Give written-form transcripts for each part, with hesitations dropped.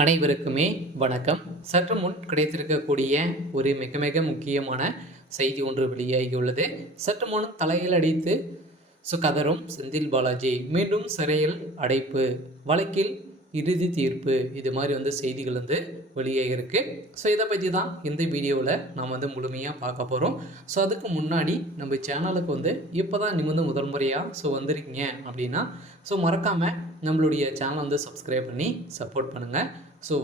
அனைவருக்குமே வணக்கம். சற்று முன் கிடைத்திருக்கக்கூடிய ஒரு மிக மிக முக்கியமான செய்தி ஒன்று வெளியாகியுள்ளது. சற்று முன் தலையில் அடித்து கதறும் செந்தில் பாலாஜி மீண்டும் சிறையில் அடைப்பு, வழக்கில் இறுதி தீர்ப்பு. இது மாதிரி செய்திகள் வெளியாகிருக்கு. இதை பற்றி தான் இந்த வீடியோவில் நாம் முழுமையாக பார்க்க போகிறோம். அதுக்கு முன்னாடி நம்ம சேனலுக்கு இப்போ தான் நீங்கள் முதல் முறையாக வந்திருக்கீங்க அப்படின்னா மறக்காமல் நம்மளுடைய சேனலை சப்ஸ்கிரைப் பண்ணி சப்போர்ட் பண்ணுங்கள்.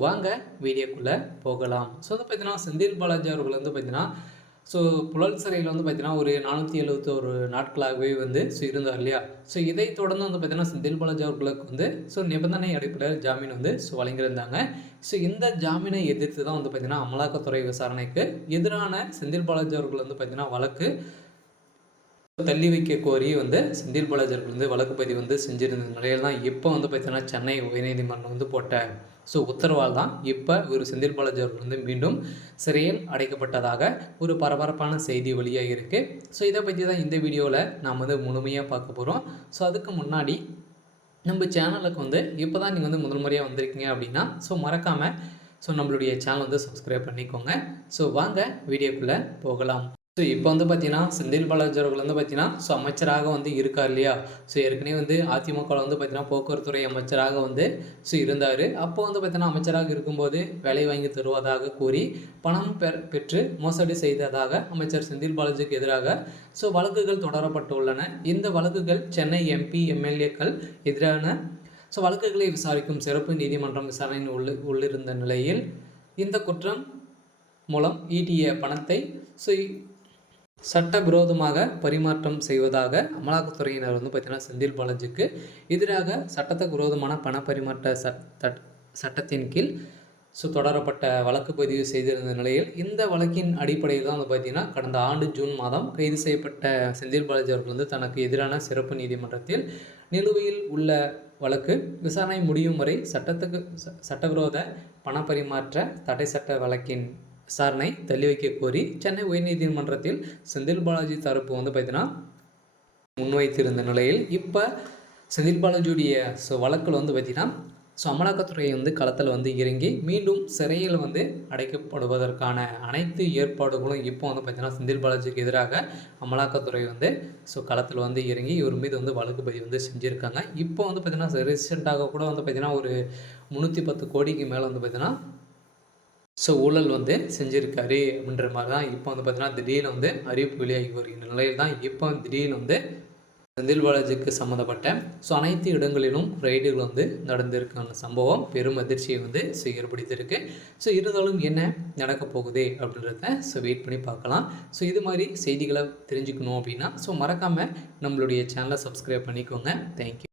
வாங்க வீடியோக்குள்ளே போகலாம். அதை பார்த்தீங்கன்னா செந்தில் பாலாஜி அவர்கள் பார்த்தீங்கன்னா புழல் சிறையில் பார்த்தீங்கன்னா ஒரு 471 நாட்களாகவே இருந்தார் இல்லையா. இதை தொடர்ந்து பார்த்தீங்கன்னா செந்தில் பாலாஜி அவர்களுக்கு நிபந்தனை அடிப்படையில் ஜாமீன் வழங்கியிருந்தாங்க. இந்த ஜாமீனை எதிர்த்து தான் பார்த்தீங்கன்னா அமலாக்கத்துறை விசாரணைக்கு எதிரான செந்தில் பாலாஜி அவர்கள் பார்த்தீங்கன்னா வழக்கு தள்ளி வைக்க கோரி செந்தில் பாலாஜி அவர்கள் வழக்கு பதிவு செஞ்சிருந்த நிலையில் தான் இப்போ பார்த்தீங்கன்னா சென்னை உயர்நீதிமன்றம் போட்ட உத்தரவால் தான் இப்போ ஒரு செந்தில் பாலாஜி அவர்கள் மீண்டும் சிறையில் அடைக்கப்பட்டதாக ஒரு பரபரப்பான செய்தி வெளியாக இருக்குது. இதை பற்றி தான் இந்த வீடியோவில் நாம் முழுமையாக பார்க்க போகிறோம். அதுக்கு முன்னாடி நம்ம சேனலுக்கு இப்போ தான் நீங்கள் முதல் முறையாக வந்திருக்கீங்க அப்படின்னா மறக்காமல் நம்மளுடைய சேனல் சப்ஸ்கிரைப் பண்ணிக்கோங்க. வாங்க வீடியோக்குள்ளே போகலாம். இப்போ பார்த்தீங்கன்னா செந்தில் பாலாஜி அவர்கள் பார்த்தீங்கன்னா அமைச்சராக இருக்கார் இல்லையா. ஏற்கனவே அதிமுகவில் பார்த்தீங்கன்னா போக்குவரத்துறை அமைச்சராக இருந்தார். அப்போ பார்த்தீங்கன்னா அமைச்சராக இருக்கும்போது வேலை வாங்கி தருவதாக கூறி பணம் பெற்று மோசடி செய்ததாக அமைச்சர் செந்தில் பாலாஜிக்கு எதிராக வழக்குகள் தொடரப்பட்டுள்ளன. இந்த வழக்குகள் சென்னை எம்பி எம்எல்ஏக்கள் எதிரான வழக்குகளை விசாரிக்கும் சிறப்பு நீதிமன்றம் விசாரணையின் உள்ளிருந்த நிலையில் இந்த குற்றம் மூலம் ஈட்டிய பணத்தை சட்டவிரோதமாக பரிமாற்றம் செய்வதாக அமலாக்கத்துறையினர் பார்த்தீங்கன்னா செந்தில் பாலாஜிக்கு எதிராக சட்டத்துக்கு விரோதமான பண பரிமாற்ற சட்டத்தின் கீழ் தொடரப்பட்ட வழக்கு பதிவு செய்திருந்த நிலையில் இந்த வழக்கின் அடிப்படையில் தான் பார்த்தீங்கன்னா கடந்த ஆண்டு ஜூன் மாதம் கைது செய்யப்பட்ட செந்தில் பாலாஜி அவர்கள் தனக்கு எதிரான சிறப்பு நீதிமன்றத்தில் நிலுவையில் உள்ள வழக்கு விசாரணை முடியும் வரை சட்டவிரோத பண பரிமாற்ற தடை சட்ட வழக்கின் விசாரணை தள்ளி வைக்க கோரி சென்னை உயர்நீதிமன்றத்தில் செந்தில் பாலாஜி தரப்பு பார்த்தீங்கன்னா முன்வைத்திருந்த நிலையில் இப்போ செந்தில் பாலாஜியுடைய வழக்கில் பார்த்தீங்கன்னா அமலாக்கத்துறை களத்தில் இறங்கி மீண்டும் சிறையில் அடைக்கப்படுவதற்கான அனைத்து ஏற்பாடுகளும் இப்போ பார்த்தீங்கன்னா செந்தில் பாலாஜிக்கு எதிராக அமலாக்கத்துறை களத்தில் இறங்கி இவர் மீது வழக்கு பதிவு செஞ்சுருக்காங்க. இப்போ பார்த்தீங்கன்னா ரீசெண்டாக கூட பார்த்தீங்கன்னா ஒரு 310 கோடிக்கு மேலே பார்த்தீங்கன்னா ஊழல் செஞ்சுருக்காரு அப்படின்ற மாதிரி தான் இப்போ பார்த்தீங்கன்னா திடீர்னு அறிவிப்பு வெளியாகி வருகின்ற நிலையில் தான் இப்போ திடீர்னு செந்தில் பாலாஜிக்கு சம்மந்தப்பட்ட அனைத்து இடங்களிலும் ரைடுகள் நடந்திருக்கான சம்பவம் பெரும் அதிர்ச்சியை ஏற்படுத்தியிருக்கு. இருந்தாலும் என்ன நடக்க போகுது அப்படின்றத வெயிட் பண்ணி பார்க்கலாம். இது மாதிரி செய்திகளை தெரிஞ்சுக்கணும் அப்படின்னா மறக்காமல் நம்மளுடைய சேனலை சப்ஸ்கிரைப் பண்ணிக்கோங்க. தேங்க்யூ.